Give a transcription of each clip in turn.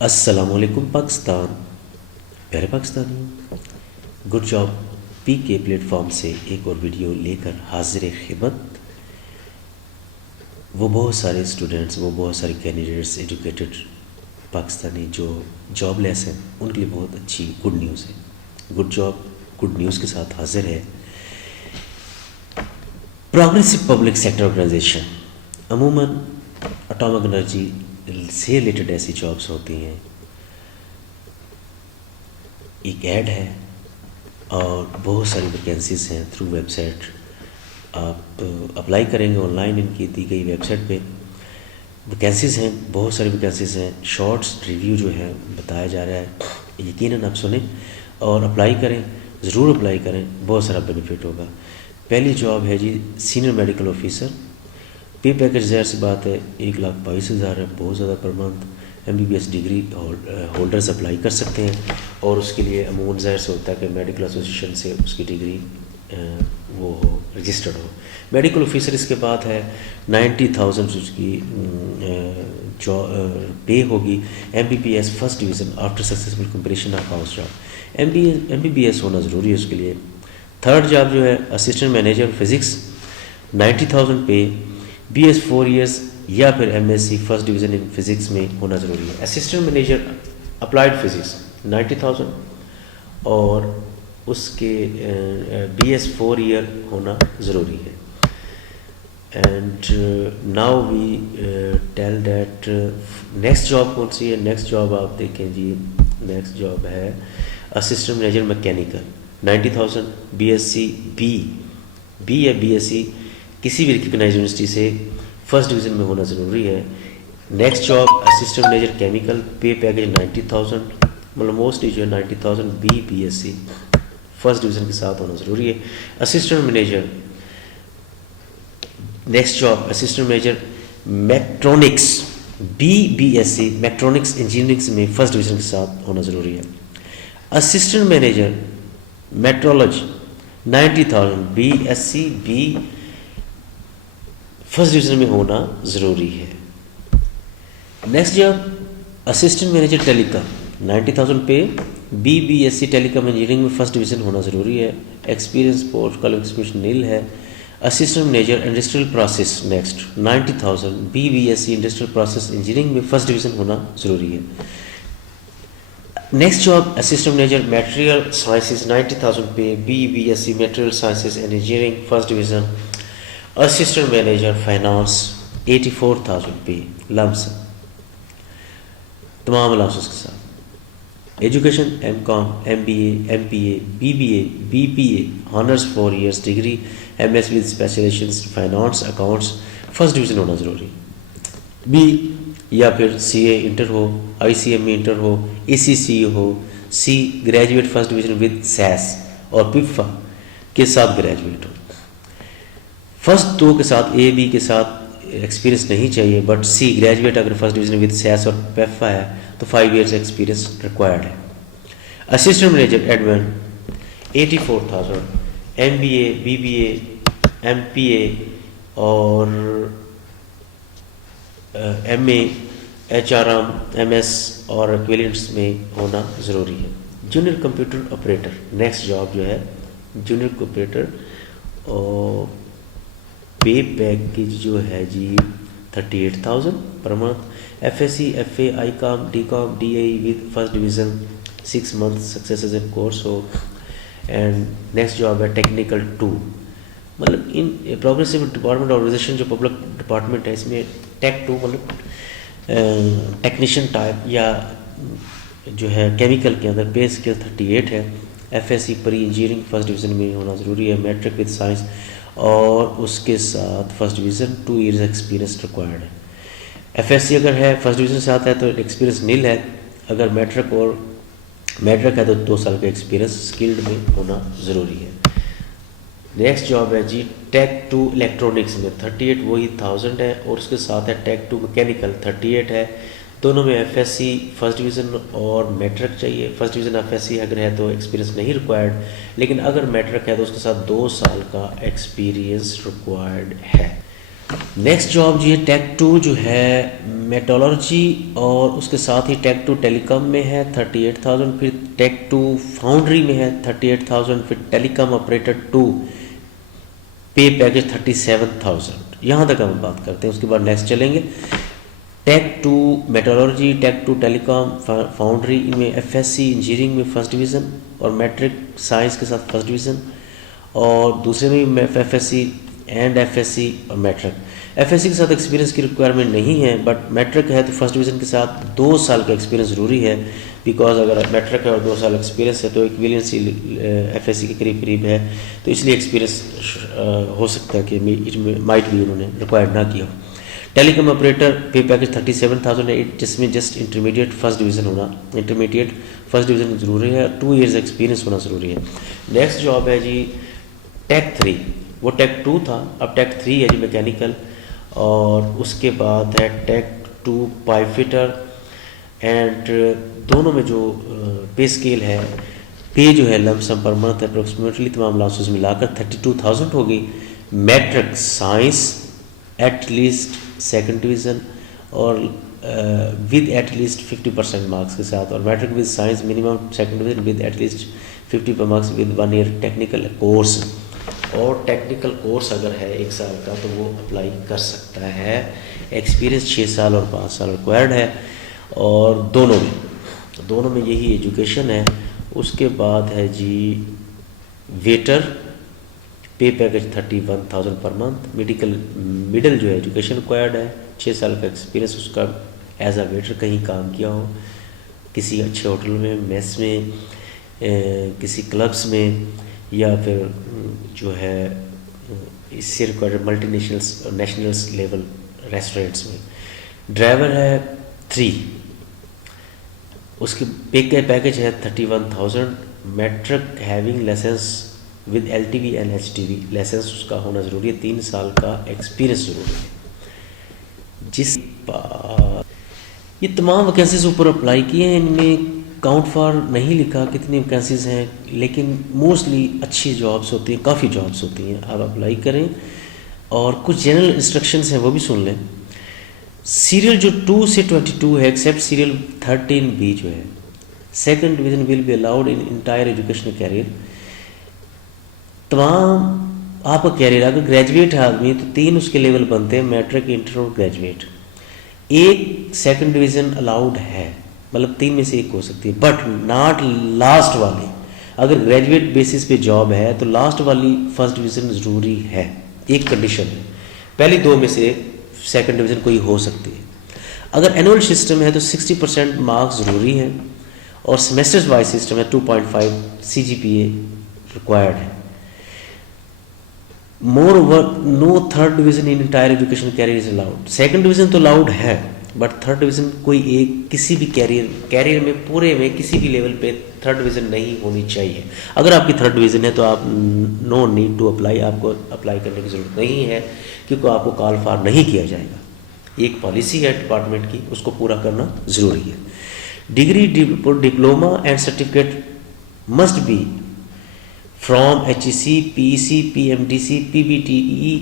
अस्सलामुअलैकुम पाकिस्तान, प्यारे Pakistani. Good job पीके platform से एक और वीडियो लेकर हाजिर खिदमत। वो बहुत सारे स्टूडेंट्स, वो बहुत सारे कैंडिडेट्स, एजुकेटेड पाकिस्तानी जो जॉबलेस हैं, उनके लिए बहुत अच्छी गुड न्यूज़ है। गुड जॉब गुड न्यूज़ के साथ हाजिर है प्रोग्रेसिव पब्लिक सेक्टर ऑर्गेनाइजेशन। अमूमन एटॉमिक एनर्जी से रिलेटेड ऐसी जॉब्स होती हैं। एक ऐड है और बहुत सारी वैकेंसीज हैं थ्रू वेबसाइट। आप अप्लाई करेंगे ऑनलाइन, इनकी दी गई वेबसाइट पे वैकेंसीज हैं, बहुत सारी वैकेंसीज हैं। शॉर्ट्स रिव्यू जो है बताया जा रहा है, यकीनन आप सुने और अप्लाई करें, ज़रूर अप्लाई करें, बहुत सारा बेनिफिट होगा। पहली जॉब है जी सीनियर मेडिकल ऑफिसर। पे पैकेज ज़ाहिर सी बात है 1,22,000 है, बहुत ज़्यादा per month. MBBS degree holders apply कर सकते हैं और उसके लिए अमूमन ज़ाहिर से होता है कि मेडिकल एसोसिएशन से उसकी डिग्री वो हो, रजिस्टर्ड हो। मेडिकल ऑफिसर इसके बाद है 90,000 उसकी पे होगी। MBBS first division after successful completion of house job. MBBS होना ज़रूरी है उसके लिए। थर्ड जॉब जो है असिस्टेंट मैनेजर फिज़िक्स, 90,000 पे। BS 4 ईयर्स या फिर MSc first division in physics में होना ज़रूरी है। असिस्टेंट मैनेजर अप्लाइड फिज़िक्स 90,000 और उसके BS 4 ईयर होना ज़रूरी है। And now we tell that next job कौन सी है। नेक्स्ट जॉब आप देखें जी, नेक्स्ट जॉब है assistant manager mechanical, 90,000। BSc B या BSc किसी भी रिकग्नाइज यूनिवर्सिटी से फर्स्ट डिवीज़न में होना ज़रूरी है। Next job assistant manager chemical, pay package 90,000, मतलब मोस्टली जो है 90,000। BSc फर्स्ट डिवीज़न के साथ होना ज़रूरी है। Assistant manager next job assistant manager mechatronics, BSc mechatronics engineering में फर्स्ट डिवीज़न के साथ होना ज़रूरी है। Assistant manager metrology 90,000, BSc first division में होना ज़रूरी है। Next job assistant manager telecom, 90,000 pay. BSc telecom engineering में फर्स्ट डिवीज़न होना ज़रूरी है। एक्सपीरियंस पोस्ट क्वालिफिकेशन नील है। Assistant manager industrial process next 90,000, BSc industrial process engineering में फर्स्ट डिवीज़न होना ज़रूरी है। Next job assistant manager material sciences, 90,000 pay. BSc material sciences and engineering first division. Assistant manager finance 84,000 pay lump sum, तमाम allowances के साथ। Education MCom, MBA, MPA, BBA, BPA, honours 4 years degree, MS with specialisation finance accounts, first division होना ज़रूरी। B या फिर CA inter हो, ICME inter हो, ACCE हो। C graduate first division with SAS और PIFA के साथ ग्रेजुएट हो। फर्स्ट दो के साथ A B के साथ एक्सपीरियंस नहीं चाहिए, बट C ग्रेजुएट अगर फर्स्ट डिवीज़न विद SAS और PIFA है तो 5 ईयर्स एक्सपीरियंस रिक्वायर्ड है। Assistant manager admin 84,000, MBA, BBA, MPA और MA, HRM, MS और इक्विवेलेंट्स में होना ज़रूरी है। Junior computer operator next job जो है जूनियर कंप्यूटर, और पे पैकेज जो है जी 38,000 per month. FSc, FA, ICOM, DCOM, DAE with first division 6 month successive course हो। एंड नेक्स्ट जॉब है टेक्निकल 2, मतलब इन प्रोग्रेसिव डिपार्टमेंट ऑर्गेनाइजेशन जो पब्लिक डिपार्टमेंट है इसमें टेक 2 मतलब टेक्नीशियन टाइप या जो है केमिकल के अंदर। पे स्केल 38 है। FSc pre engineering first division में होना ज़रूरी है। मैट्रिक विद साइंस और उसके साथ first division 2 years experience required है। FSc अगर है फर्स्ट डिवीज़न से आता है तो एक्सपीरियंस नील है। अगर मैट्रिक है तो 2 साल का एक्सपीरियंस स्किल्ड में होना ज़रूरी है। नेक्स्ट जॉब है जी टेक 2 इलेक्ट्रॉनिक्स में 38 वही 1000 है और उसके साथ है टेक 2 मैकेनिकल 38 है। दोनों में FSc फर्स्ट डिवीज़न और मैट्रिक चाहिए। फर्स्ट डिवीज़न FSc अगर है तो एक्सपीरियंस नहीं रिक्वायर्ड, लेकिन अगर मैट्रिक है तो उसके साथ 2 साल का एक्सपीरियंस रिक्वायर्ड है। नेक्स्ट जॉब जो है टेक 2 जो है मेट्रोलॉजी और उसके साथ ही टेक 2 टेलीकॉम में है 38,000, फिर टेक 2 फाउंड्री में है 38,000, फिर टेलीकॉम ऑपरेटर 2 पे पैकेज 37,000। यहाँ तक हम बात करते हैं। उसके बाद नेक्स्ट चलेंगे tech 2 metrology, tech 2 telecom, foundry, इनमें एफएससी इंजीनियरिंग में फर्स्ट डिवीज़न और मैट्रिक साइंस के साथ फर्स्ट डिवीज़न, और दूसरे में भी एफएससी एंड एफएससी और मैट्रिक। एफएससी के साथ एक्सपीरियंस की रिक्वायरमेंट नहीं है, बट मैट्रिक है तो फर्स्ट डिवीज़न के साथ 2 साल का एक्सपीरियंस ज़रूरी है, बिकॉज अगर मैट्रिक है और 2 साल एक्सपीरियंस है तो इक्विवेलेंसी एफएससी के करीब करीब है, तो इसलिए एक्सपीरियंस हो सकता है कि माइट भी उन्होंने रिक्वायर्ड ना किया हो। टेलीकॉम ऑपरेटर पे पैकेज 37,000 है, जिसमें जस्ट इंटरमीडिएट फर्स्ट डिवीज़न होना, इंटरमीडिएट फर्स्ट डिवीज़न ज़रूरी है, 2 इयर्स एक्सपीरियंस होना ज़रूरी है। नेक्स्ट जॉब है जी टेक 3, वो टेक 2 था, अब टेक 3 है जी मैकेनिकल, और उसके बाद है टेक 2 पाइप फिटर, एंड दोनों में जो पे स्केल है, पे जो है लमसम पर मंथ अप्रोक्सीमेटली तमाम लाउंसेस मिलाकर 32,000 होगी। Matric science at least second division और विद एट लीस्ट 50% मार्क्स के साथ, और matric with science minimum second division with at least 50 marks with 1 year technical course, और टेक्निकल कोर्स अगर है 1 साल का तो वो अप्लाई कर सकता है। एक्सपीरियंस 6 साल और 5 साल रिक्वायर्ड है, और दोनों में यही एजुकेशन है। उसके बाद है जी वेटर, पे पैकेज 31,000 पर मंथ, मिडिल जो है एजुकेशन रिक्वायर्ड है, 6 साल का एक्सपीरियंस उसका एज अ वेटर कहीं काम किया हो, किसी अच्छे होटल में, मेस में, किसी क्लब्स में, या फिर जो है इससे required multinationals nationals level restaurants में। ड्राइवर है 3, उसके पे पैकेज है 31,000, matric having license with LTV and HTV, license उसका होना ज़रूरी है, 3 साल का एक्सपीरियंस ज़रूरी है। ये तमाम वैकेंसीज ऊपर अप्लाई किए हैं, इनमें काउंट फॉर नहीं लिखा कितनी वैकेंसीज हैं, लेकिन मोस्टली अच्छी जॉब्स होती हैं, काफ़ी जॉब्स होती हैं, आप अप्लाई करें। और कुछ जनरल इंस्ट्रक्शंस हैं वो भी सुन लें। सीरियल जो 2 से 22 है, एक्सेप्ट सीरियल 13B जो है, second division will be allowed in entire educational career. तमाम आपका कैरियर, अगर ग्रेजुएट है आदमी तो 3 उसके लेवल बनते हैं, मैट्रिक, इंटर और ग्रेजुएट। एक सेकंड डिवीज़न अलाउड है, मतलब 3 में से एक हो सकती है, बट नॉट लास्ट वाली। अगर ग्रेजुएट बेसिस पे जॉब है तो लास्ट वाली फर्स्ट डिवीज़न ज़रूरी है, एक कंडीशन है। पहली 2 में से सेकंड डिवीज़न कोई हो सकती है। अगर एनुअल सिस्टम है तो 60% मार्क्स ज़रूरी है, और सेमेस्टर्स वाइज सिस्टम है 2.5 CGPA रिक्वायर्ड है। Moreover no third division in entire education career is allowed. Second division तो अलाउड है, बट थर्ड डिवीज़न कोई एक किसी भी कैरियर में पूरे में किसी भी लेवल पे थर्ड डिवीज़न नहीं होनी चाहिए। अगर आपकी थर्ड डिवीज़न है तो आप नो नीड टू अप्लाई, आपको अप्लाई करने की ज़रूरत नहीं है, क्योंकि आपको कॉल फॉर नहीं किया जाएगा। एक पॉलिसी है डिपार्टमेंट की, उसको पूरा करना ज़रूरी है। Degree, diploma and certificate must be from HEC, PEC, PMDC, PBTE,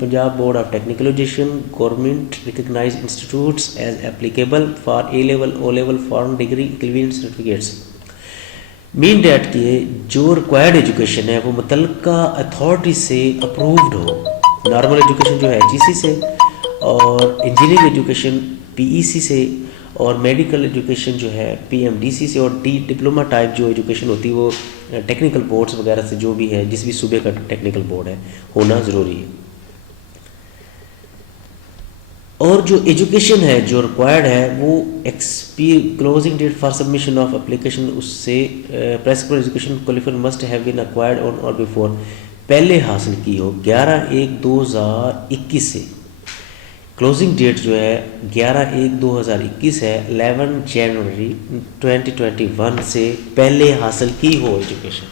Punjab board of technical education, government recognised institutes as applicable for A level, O level, foreign degree, equivalent certificates. Mean that के जो required education है वो मुतल्लिका authority से approved हो। Normal education जो है HEC से, और इंजीनियरिंग एजुकेशन PEC से, और मेडिकल एजुकेशन जो है PMDC से, और डिप्लोमा टाइप जो एजुकेशन होती है वो टेक्निकल बोर्ड्स वगैरह से, जो भी है जिस भी सूबे का टेक्निकल बोर्ड है, होना ज़रूरी है। और जो एजुकेशन है जो रिक्वायर्ड है वो closing date for submission of application, उससे prescribed education qualification must have been acquired on or before, पहले हासिल की हो 11/1/2021 से। क्लोजिंग डेट जो है 11/1/2021 है, 11 जनवरी 2021 से पहले हासिल की हो एजुकेशन।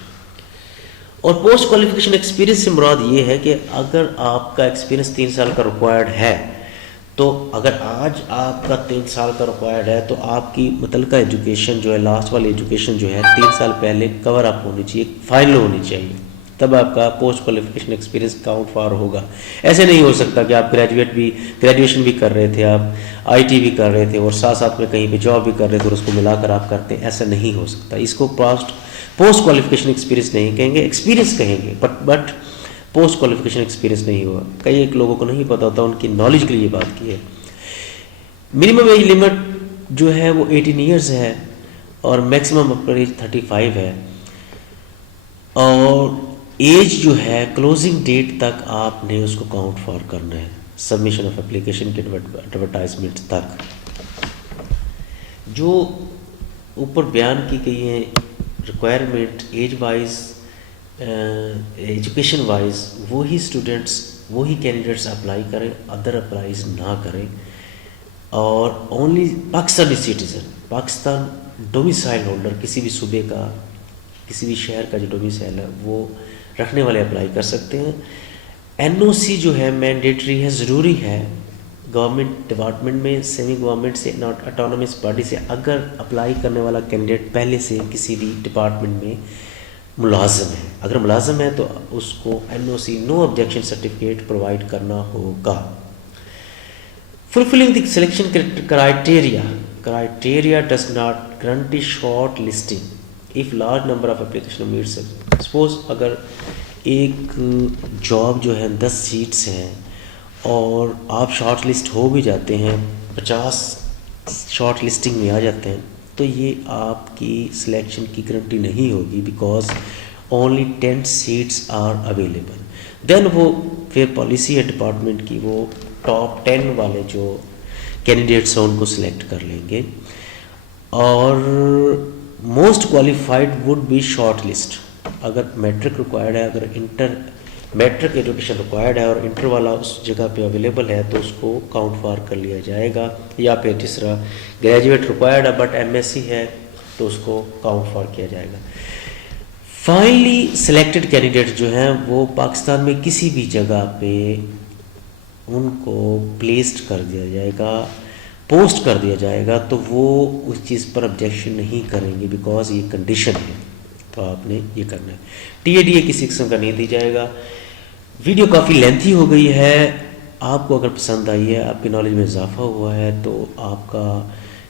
और पोस्ट क्वालिफिकेशन एक्सपीरियंस से मुराद ये है कि अगर आपका एक्सपीरियंस 3 साल का रिक्वायर्ड है, तो अगर आज आपका 3 साल का रिक्वायर्ड है तो आपकी मुतल्लिका एजुकेशन जो है, लास्ट वाली एजुकेशन जो है 3 साल पहले कवर अप होनी चाहिए, फाइनल होनी चाहिए। तब आपका post qualification experience count for होगा। ऐसे नहीं हो सकता कि आप ग्रेजुएशन भी कर रहे थे, आप आईटी भी कर रहे थे और साथ साथ में कहीं पे जॉब भी कर रहे थे और उसको मिलाकर आप करते हैं, ऐसा नहीं हो सकता। इसको पोस्ट क्वालिफिकेशन एक्सपीरियंस नहीं कहेंगे, एक्सपीरियंस कहेंगे, बट पोस्ट क्वालिफिकेशन एक्सपीरियंस नहीं होगा। कई एक लोगों को नहीं पता होता, उनकी नॉलेज के लिए ये बात की है। मिनिमम एज लिमिट जो है वो 18 ईयर्स है और मैक्सिमम अपर एज 35 है, और एज जो है क्लोजिंग डेट तक आपने उसको काउंट फॉर करना है, सबमिशन ऑफ एप्लीकेशन के एडवर्टाइजमेंट तक। जो ऊपर बयान की गई है requirement age wise, education wise, वही स्टूडेंट्स, वही कैंडिडेट्स अप्लाई करें, अदर अप्लाईज ना करें। और only Pakistani citizen, Pakistan domicile holder, किसी भी सूबे का, किसी भी शहर का जो डोमिसाइल है वो रखने वाले अप्लाई कर सकते हैं। एनओसी जो है मैंडेटरी है, ज़रूरी है। गवर्नमेंट डिपार्टमेंट में, सेमी गवर्नमेंट से, नॉट ऑटोनोमस बॉडी से अगर अप्लाई करने वाला कैंडिडेट पहले से किसी भी डिपार्टमेंट में मुलाजिम है, अगर मुलाजिम है तो उसको NOC, no objection certificate provide करना होगा। Fulfilling the selection criteria does not guarantee short listing if large number of application meets it. Suppose अगर एक जॉब जो है 10 सीट्स हैं और आप शॉर्ट लिस्ट हो भी जाते हैं, 50 शॉर्ट लिस्टिंग में आ जाते हैं, तो ये आपकी सिलेक्शन की गारंटी नहीं होगी, because only 10 seats are available. Then वो फिर पॉलिसी है डिपार्टमेंट की, वो टॉप 10 वाले जो कैंडिडेट्स हैं उनको सिलेक्ट कर लेंगे, और most qualified would be short list. अगर मैट्रिक रिक्वायर्ड है, अगर इंटर मैट्रिक एजुकेशन रिक्वायर्ड है और इंटर वाला उस जगह पे अवेलेबल है तो उसको काउंट फॉर कर लिया जाएगा। या फिर तीसरा, ग्रेजुएट रिक्वायर्ड है बट एमएससी है तो उसको काउंट फॉर किया जाएगा। फाइनली सिलेक्टेड कैंडिडेट जो हैं वो पाकिस्तान में किसी भी जगह पे उनको प्लेस्ड कर दिया जाएगा, पोस्ट कर दिया जाएगा, तो वो उस चीज़ पर ऑब्जेक्शन नहीं करेंगे, बिकॉज ये कंडीशन है, तो आपने ये करना है। टीएडीए किसी किस्म का नहीं दी जाएगा। वीडियो काफ़ी लेंथी हो गई है, आपको अगर पसंद आई है, आपकी नॉलेज में इजाफा हुआ है, तो आपका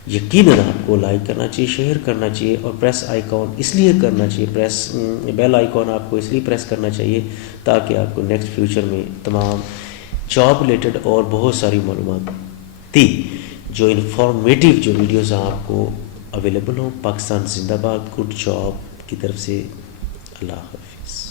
यकीनन आपको लाइक करना चाहिए, शेयर करना चाहिए, और प्रेस आइकॉन इसलिए करना चाहिए, बेल आइकॉन आपको इसलिए प्रेस करना चाहिए ताकि आपको नेक्स्ट फ्यूचर में तमाम जॉब रिलेटेड और बहुत सारी मालूमात थी, जो इन्फॉर्मेटिव जो वीडियोज़ आपको अवेलेबल हों। पाकिस्तान जिंदाबाद, गुड जॉब की तरफ से। अल्लाह हाफिज़।